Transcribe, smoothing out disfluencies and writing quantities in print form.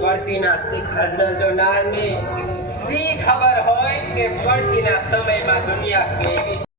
પડતીના શિખર જો નાની સી ખબર હોય કે પડતીના સમયમાં દુનિયા કેવી